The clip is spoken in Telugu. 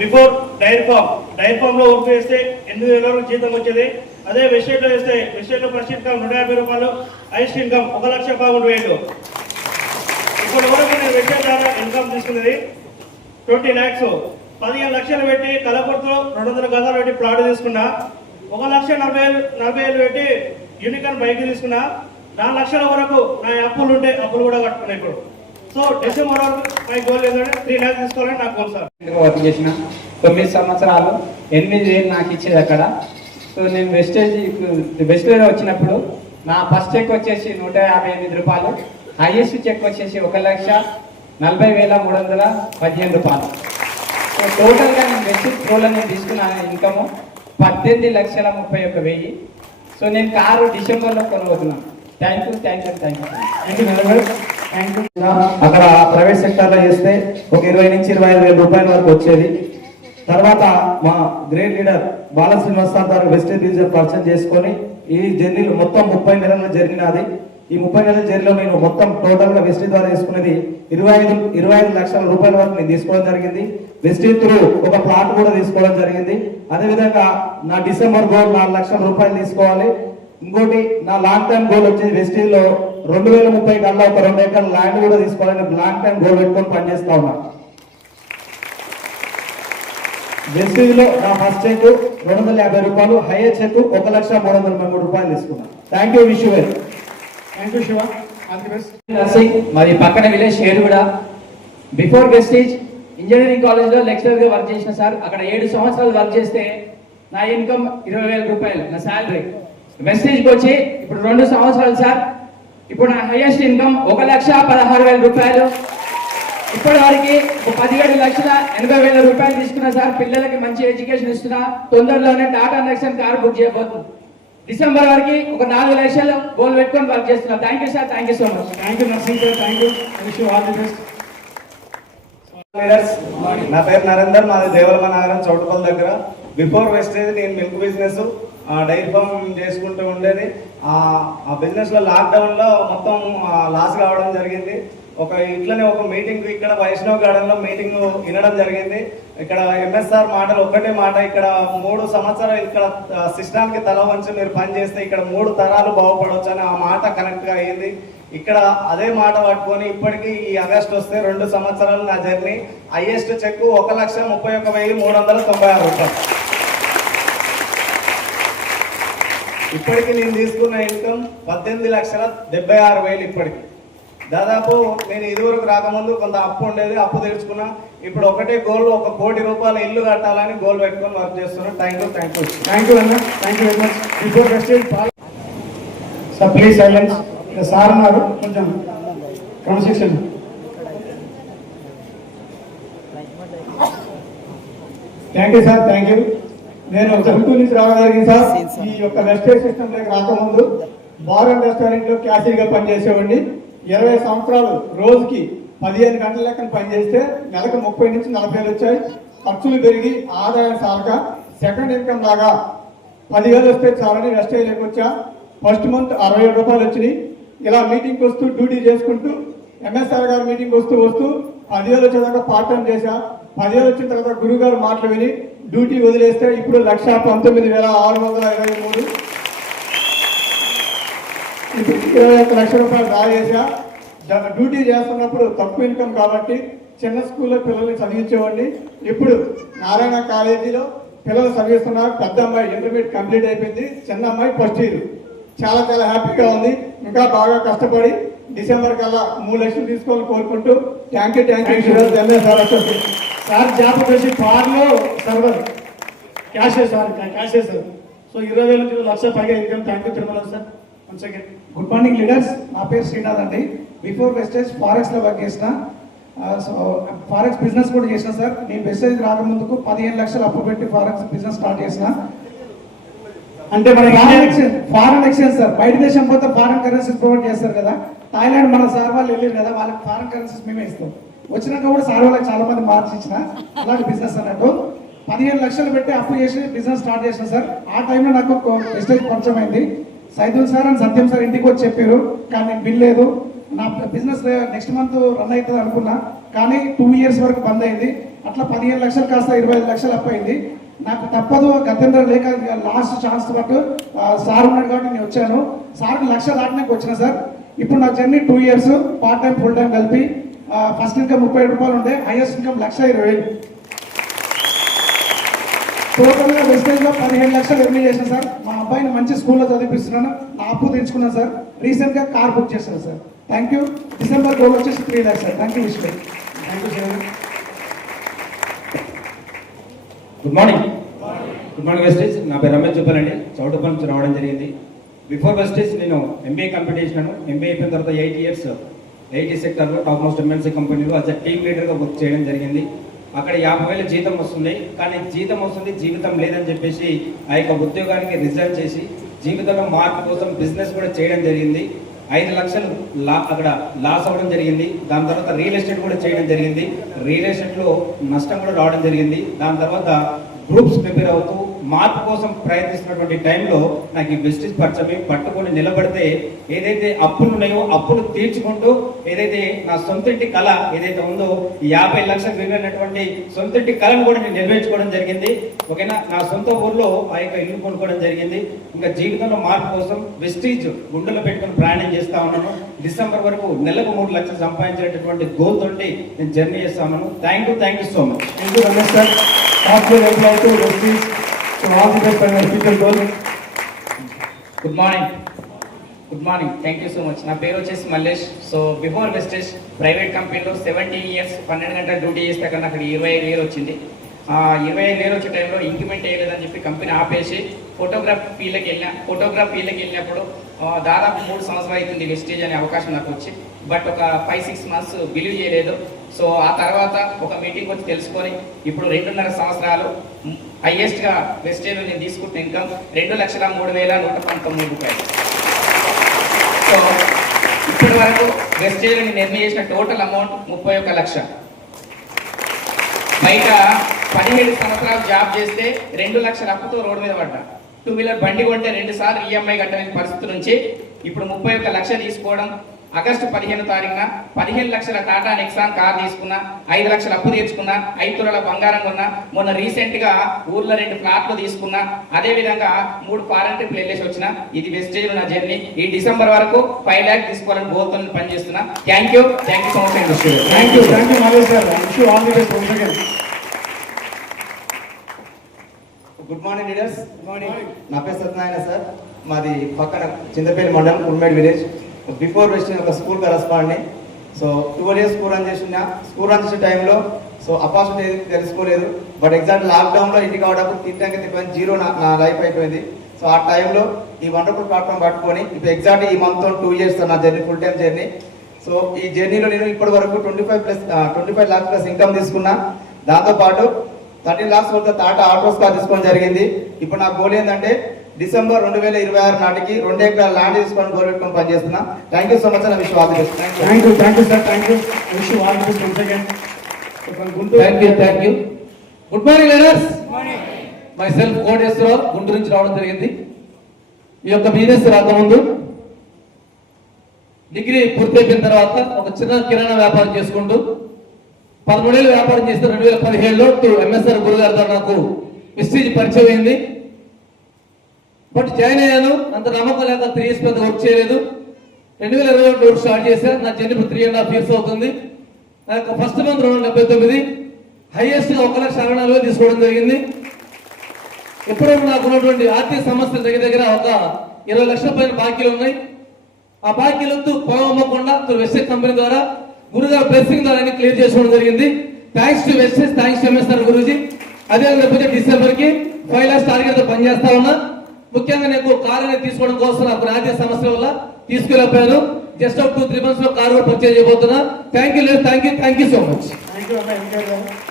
బిఫోర్ డైరీ ఫామ్లో వర్క్ చేస్తే 8,000 వరకు జీతం వచ్చేది. అదే వెస్టేట్లో వేస్తే వెస్టేట్లో ఫస్ట్ ఇన్కమ్ 150 రూపాయలు, హైయెస్ట్ ఇన్కమ్ 1,11,000. ఇప్పటి వరకు నేను వెస్టేట్ ద్వారా ఇన్కమ్ తీసుకునేది 20 lakhs. 15 లక్షలు పెట్టి కలపూర్తో 200 గజాలు పెట్టి ప్లాట్ తీసుకున్నా. 1,40,000 పెట్టి యూనికాన్ బైక్ తీసుకున్నా. 4 లక్షల వరకు నా అప్పులు ఉంటే అప్పులు కూడా కట్టుకున్నాయి ఇప్పుడు. సో డిసెంబర్ వరకు మై గోల్ ఏంటంటే 3 lakhs తీసుకోవాలని నాకు గోల్ సార్. వర్క్ చేసిన 9 సంవత్సరాలు 8,000 నాకు ఇచ్చేది అక్కడ. సో నేను వెస్టేజ్ వచ్చినప్పుడు నా ఫస్ట్ చెక్ వచ్చేసి 158 రూపాయలు, హైయెస్ట్ చెక్ వచ్చేసి 1,40,315 రూపాయలు. సో టోటల్గా నేను వెస్టేజ్ ప్రోలని తీసుకున్న ఇన్కమ్ 18,31,000. సో నేను కారు డిసెంబర్లో కొనబోతున్నాను. Thank you. అక్కడ ప్రైవేట్ సెక్టార్లో చేస్తే ఒక 20 నుంచి 25,000 రూపాయల వరకు వచ్చేది. తర్వాత మా గ్రేట్ లీడర్ బాల శ్రీనివాస్ గారు వెస్టేజ్ డివిజన్ పర్చేజ్ చేసుకొని ఈ జర్నీలో మొత్తం 30 నెలల జర్నీ నాది. ఈ 30 నెలల జర్నీలో నేను మొత్తం టోటల్గా వెస్టేజ్ ద్వారా తీసుకునేది 25 లక్షల రూపాయల వరకు నేను తీసుకోవడం జరిగింది. వెస్టేజ్ త్రూ ఒక ప్లాట్ కూడా తీసుకోవడం జరిగింది. అదేవిధంగా నా డిసెంబర్ గోల్ 4 లక్షల రూపాయలు తీసుకోవాలి. ఇంకోటి నా లాంగ్ టైం గోల్ వచ్చేది వెస్టేజ్ లో 2030 కల్లా ఒక 2 ఎకరాల ల్యాండ్ కూడా తీసుకోవాలని లాంగ్ టైం గోల్ పెట్టుకొని పనిచేస్తా ఉన్నా. వెస్టేజ్ లో నా ఫస్ట్ చెక్ 250 రూపాయలు, హైయర్ చెక్ 1,03,33 రూపాయలు తీసుకున్నా. Thank you. Wish you well. Thank you Shiva. Nursing మరి పక్కన విలేజ్ షేర్ కూడా. బిఫోర్ వెస్టేజ్ ఇంజనీరింగ్ కాలేజ్లో లెక్చరర్గా వర్క్ చేసిన సార్. అక్కడ 7 సంవత్సరాలు వర్క్ చేస్తే నా ఇన్కమ్ 20,000 రూపాయలు నా శాలరీ. వెస్టేజ్కి వచ్చి ఇప్పుడు 2 సంవత్సరాలు సార్. ఇప్పుడు నా హైయెస్ట్ ఇన్కమ్ 1,16,000 రూపాయలు. ఇప్పటి వరకు 17,80,000 రూపాయలు తీసుకున్నా సార్. పిల్లలకి మంచి ఎడ్యుకేషన్ ఇస్తున్నా. తొందరలోనే టాటా నెక్సన్ కార్ బుక్ చేయబోతుంది. డిసెంబర్ వరకు ఒక 4 లక్షలు గోల్ పెట్టుకొని వర్క్ చేస్తున్నా. Thank you sir. Thank you so much. Thank you nursing sir. Thank you. Wish you all the best. నా పేరు నరేందర్, మాది దేవరమ నగరం చౌటుపల్లి దగ్గర. బిఫోర్ వెస్టేజ్ నేను మిల్క్ బిజినెస్ డైరీ ఫామ్ చేసుకుంటూ ఉండేది. ఆ బిజినెస్లో లాక్డౌన్లో మొత్తం లాస్ కావడం జరిగింది. ఇట్లనే ఒక మీటింగ్ ఇక్కడ వైష్ణవ్ గార్డెన్లో మీటింగ్ వినడం జరిగింది. ఇక్కడ ఎంఎస్ఆర్ మాటలు ఒక్కటే మాట, ఇక్కడ 3 సంవత్సరాలు ఇక్కడ సిస్టమ్కి తల వంచి మీరు పనిచేస్తే ఇక్కడ 3 తరాలు బాగుపడవచ్చు అని ఆ మాట కనెక్ట్గా అయ్యింది. ఇక్కడ అదే మాట పట్టుకొని ఇప్పటికీ ఈ ఆగస్ట్ వస్తే 2 సంవత్సరాలు నా జర్నీ. హైయెస్ట్ చెక్ 1,31,396 రూపాయలు. ఇప్పటికి నేను తీసుకున్న ఇన్కమ్ 18,76,000. ఇప్పటికి దాదాపు నేను ఇదివరకు రాకముందు కొంత అప్పు ఉండేది, అప్పు తెచ్చుకున్నా. ఇప్పుడు ఒకటే గోల్, 1 కోటి రూపాయల ఇల్లు కట్టాలని గోల్ పెట్టుకొని వర్క్ చేస్తున్నాను. థ్యాంక్ యూ అన్న. Thank you very much. Before Vestige sir please silence. Sir అన్నారు కొంచెం క్రమశిక్షణ. Thank you sir. Thank you. నేను జంతూరు నుంచి రావడం జరిగింది సార్. ఈ యొక్క వెస్టేజ్ సిస్టంలోకి రాకముందు బార్ రెస్టారెంట్లో క్యాషియర్గా పనిచేసేవాడిని. 20 సంవత్సరాలు రోజుకి 15 గంటల లెక్కన పనిచేస్తే నెలకు 30 నుంచి 40 వచ్చాయి. ఖర్చులు పెరిగి ఆదాయం సాలక సెకండ్ ఇన్కమ్ లాగా 10,000 వస్తే చాలని వెస్టేజ్లోకి వచ్చా. ఫస్ట్ మంత్ 67 రూపాయలు వచ్చినాయి. ఇలా మీటింగ్కి వస్తూ డ్యూటీ చేసుకుంటూ ఎంఎస్ఆర్ గారు మీటింగ్ వస్తూ 10,000 వచ్చేదాకా పార్ట్ టైం చేశా. 10,000 వచ్చిన తర్వాత గురువు గారు మాటలు విని డ్యూటీ వదిలేస్తే ఇప్పుడు 1,19,623, ఇప్పుడు 21 లక్షల రూపాయలు డ్రా చేశా. డ్యూటీ చేస్తున్నప్పుడు తక్కువ ఇన్కమ్ కాబట్టి చిన్న స్కూల్లో పిల్లల్ని చదివించేవాడిని. ఇప్పుడు నారాయణ కాలేజీలో పిల్లలు చదివిస్తున్నారు. పెద్ద అమ్మాయి ఇంటర్మీడియట్ కంప్లీట్ అయిపోయింది, చిన్న అమ్మాయి ఫస్ట్ ఇయర్. చాలా చాలా హ్యాపీగా ఉంది. ఇంకా బాగా కష్టపడి డిసెంబర్ కల్లా 3 లక్షలు తీసుకోవాలని కోరుకుంటూ థ్యాంక్ యూ. సార్ జాబ్ వచ్చి కార్లో సర్వర్ క్యాష్ చేస్తారు. సో 20,000 నుంచి 1,00,000 పైగా income. Thank you Tirumala sir. One second. Good morning leaders. నా పేరు శ్రీనాథ్ అండి. బిఫోర్ వెస్టేజ్ ఫారెక్స్లో వర్క్ చేసిన, ఫారెక్స్ బిజినెస్ కూడా చేసిన సార్. నేను వెస్టేజ్ రాకముందుకు 15 లక్షలు అప్పు పెట్టి ఫారెక్స్ బిజినెస్ స్టార్ట్ చేసిన. అంటే మన ఫారెన్ ఎక్స్చేంజ్ సార్. బయట దేశం పోతే ఫారెన్ కరెన్సీస్ ప్రొవైడ్ చేస్తారు కదా. థాయిలాండ్ మన సార్ వాళ్ళు వెళ్ళారు కదా, వాళ్ళకి ఫారెన్ కరెన్సీస్ మేమే ఇస్తాం. వచ్చినాక కూడా సార్ వాళ్ళకి చాలా మంది మార్క్స్ ఇచ్చిన అలాంటి బిజినెస్ అన్నట్టు 15 లక్షలు పెట్టి అప్పు చేసి బిజినెస్ స్టార్ట్ చేసిన సార్. ఆ టైంలో నాకు వెస్టేజ్ పరిచయం అయింది. Saidul sir and Satyam sir ఇంటికి వచ్చి చెప్పారు, కానీ నేను బిల్ లేదు. నా బిజినెస్ నెక్స్ట్ మంత్ రన్ అవుతుంది అనుకున్నా, కానీ 2 years వరకు బంద్ అయింది. అట్లా 15 లక్షలు కాస్త 25 లక్షలు అప్పయింది. నాకు తప్పదు గతేంద్ర లేక లాస్ట్ ఛాన్స్ బట్ సార్ ఉన్నాడు కాబట్టి నేను వచ్చాను. సార్కి 1 లక్ష దాటినాక వచ్చిన సార్. ఇప్పుడు నా journey 2 years part time full time కలిపి ఫస్ట్ ఇన్కమ్ 30 రూపాయలు ఉండే, హైయెస్ట్ ఇన్కమ్ 1,20,000. టోటల్గా వెస్టేజ్లో 15 లక్షలు ఎర్నీ చేశాను సార్. మా అబ్బాయిని మంచి స్కూల్లో చదివిస్తున్నాను, నా అప్పు తెచ్చుకున్నాను సార్. రీసెంట్గా కార్ బుక్ చేశాను sir. Thank you. December goal వచ్చేసి 3 lakhs sir. Thank you Vishnu. Thank you sir. Good morning. Good morning Vestige. నా పేరు రమేష్ చెప్పానండి, చౌటుప్పల్ నుంచి రావడం జరిగింది. బిఫోర్ వెస్టేజ్ నేను ఎంబీఏ కంప్లీట్ చేసినాను. ఎంబీఏ అయిపోయిన తర్వాత 8 years ఐటీ సెక్టర్లో టాప్ మోస్ట్ ఎంఎన్సీ కంపెనీలో యాజ్ అ టీమ్ లీడర్గా వర్క్ చేయడం జరిగింది. అక్కడ 50,000 జీతం వస్తుంది, కానీ జీతం వస్తుంది జీవితం లేదని చెప్పేసి ఆ యొక్క ఉద్యోగానికి రిజైన్ చేసి జీవితంలో మార్పు కోసం బిజినెస్ కూడా చేయడం జరిగింది. 5 లక్షలు అక్కడ లాస్ అవ్వడం జరిగింది. దాని తర్వాత రియల్ ఎస్టేట్ కూడా చేయడం జరిగింది. రియల్ ఎస్టేట్లో నష్టం కూడా రావడం జరిగింది. దాని తర్వాత గ్రూప్స్ ప్రిపేర్ అవుతూ మార్పు కోసం ప్రయత్నిస్తున్నటువంటి టైంలో నాకు ఈ వెస్టేజ్ పరిచయం పట్టుకొని నిలబడితే ఏదైతే అప్పులు ఉన్నాయో అప్పులు తీర్చుకుంటూ ఏదైతే నా సొంతింటి కళ ఏదైతే ఉందో 50 లక్షలు విలువైనటువంటి సొంతింటి కళను కూడా నేను నెరవేర్చుకోవడం జరిగింది. ఓకేనా, నా సొంత ఊర్లో ఆ యొక్క ఇల్లు కొనుక్కోవడం జరిగింది. ఇంకా జీవితంలో మార్పు కోసం వెస్టేజ్ గుండెలో పెట్టుకొని ప్రయాణం చేస్తా ఉన్నాను. డిసెంబర్ వరకు నెలకు 3 లక్షలు సంపాదించేటటువంటి గోల్ తోటి నేను జర్నీ చేస్తా ఉన్నాను. Thank you so much. Thank you Ramesh sir. Software employee to Vestige. So all the best for your future goal. Good morning. Good morning. Thank you so much. నా పేరు వచ్చేసి Mallesh. So before Vestige private కంపెనీలో 17 years 12 గంటలు డ్యూటీ చేస్తే కన్నా అక్కడ 25,000 వచ్చింది. 25,000 వచ్చే టైంలో ఇంక్రిమెంట్ వేయలేదని చెప్పి కంపెనీ ఆపేసి ఫోటోగ్రాఫ్ ఫీల్డ్కి వెళ్ళినప్పుడు దాదాపు 3 సంవత్సరాలు అవుతుంది వెస్టేజ్ అనే అవకాశం నాకు వచ్చి. బట్ ఒక 5-6 months బిలీవ్ చేయలేదు. సో ఆ తర్వాత ఒక మీటింగ్ వచ్చి తెలుసుకొని ఇప్పుడు 2.5 సంవత్సరాలు హైయెస్ట్గా వెస్టేజ్ నేను తీసుకుంటున్న ఇన్కమ్ 2,03,119 రూపాయలు. సో ఇప్పటి వరకు వెస్టేజ్ నేను ఎర్న్ చేసిన టోటల్ అమౌంట్ 31 లక్ష. బయట 17 సంవత్సరాలు జాబ్ చేస్తే 2 లక్షల అప్పుతో రోడ్డు మీద పడ్డా. 2 వీలర్ బండి కొంటే 2 సార్లు ఈఎంఐ కట్టలేని పరిస్థితి నుంచి ఇప్పుడు 31 లక్ష తీసుకోవడం. ఆగస్టు 15 తారీఖున 15 లక్షల టాటా నెక్సాన్ కార్ తీసుకున్నా, 5 లక్షల అప్పు తీర్చుకున్నా, 5 తులాల బంగారం కొన్నా. మొన్న రీసెంట్ గా ఊర్లో 2 ఫ్లాట్లు తీసుకున్నా. అదే విధంగా 3 ఫారెన్ ట్రిప్లు వెళ్ళేసి వచ్చిన. ఇది వెస్టేజ్ నా జర్నీ. ఈ డిసెంబర్ వరకు 5 lakhs తీసుకోవాలని గోల్తో పనిచేస్తున్నా. Thank you so much. Thank you Mallesh sir. Wish you all the best once again. Good morning leaders. నా పేరు సత్యనారాయణ సార్. మాది పక్కన చింతపల్లి మండలం కుర్మేడ్ విలేజ్. బిఫోర్ వెస్టేజ్ ఒక స్కూల్ కరస్పాండ్ని. సో 12 years స్కూల్ రన్ చేసిన టైంలో సో అపార్చునిటీ తెలుసుకోలేదు. బట్ ఎగ్జాక్ట్ లాక్డౌన్లో ఇంటికి కావడానికి తిట్టడానికి జీరో నా లైఫ్ అయిపోయింది. సో ఆ టైంలో ఈ వండర్ఫుల్ ప్లాట్ఫామ్ పట్టుకొని ఇప్పుడు ఎగ్జాక్ట్ ఈ మంత్ 2 years నా journey, full time journey. So ఈ జర్నీలో నేను ఇప్పటి వరకు 25 lakhs ప్లస్ ఇన్కమ్ తీసుకున్నా. దాంతోపాటు 13 lakhs వరకు టాటా ఆటోస్ కార్ తీసుకోవడం జరిగింది. ఇప్పుడు నా గోల్ ఏంటంటే డిసెంబర్ 2026 నాటికి 2 acres ల్యాండ్ తీసుకొని గోల్ పెట్టుకొని పనిచేస్తున్నా. Thank you so much. Wish you all the best. Thank you sir. Thank you. Wish you all the best once again. Thank you. Good morning leaders. My self Koteswararao, Guntur నుంచి రావడం జరిగింది. ఈ యొక్క బిజినెస్ రాకముందు డిగ్రీ పూర్తి అయిపోయిన తర్వాత ఒక చిన్న కిరాణా వ్యాపారం చేసుకుంటూ 13 ఏళ్ళు వ్యాపారం చేస్తే 2017లో ఎంఎస్ఆర్ గురుగారి ద్వారా నాకు వెస్టేజ్ పరిచయం అయింది. బట్ జాయిన్ అయ్యాను, అంత నమ్మకం లేక 3 years పెద్ద వర్క్ చేయలేదు. 2021 వర్క్ స్టార్ట్ చేశాను. నా జర్నీ 3.5 years అవుతుంది. నా యొక్క ఫస్ట్ మంత్ 279, హైయెస్ట్గా 1,60,40,000 తీసుకోవడం జరిగింది. ఎప్పుడైనా నాకు ఉన్నటువంటి ఆర్థిక సమస్యలు దగ్గర ఒక 20 లక్షల పైన బాకీలు ఉన్నాయి. ఆ బాకీలతో పొలం అమ్మకుండా వెస్టేజ్ కంపెనీ ద్వారా గురుగారు బ్లెస్సింగ్ ద్వారా క్లియర్ చేసుకోవడం జరిగింది. Thanks to Vestige, thanks to MSR గురూజీ. అదే రేపు డిసెంబర్కి 5 lakhs టార్గెట్ పనిచేస్తా ఉన్నా. ముఖ్యంగా నేను కారు అనేది తీసుకోవడం కోసం నాకు ఆర్థిక సమస్యల వల్ల తీసుకెళ్ళిపోయాను. జస్ట్ 2-3 months లో కారు కూడా పర్చేజ్ చేయబోతున్నా. Thank you so much. Thank you అమ్మాయి.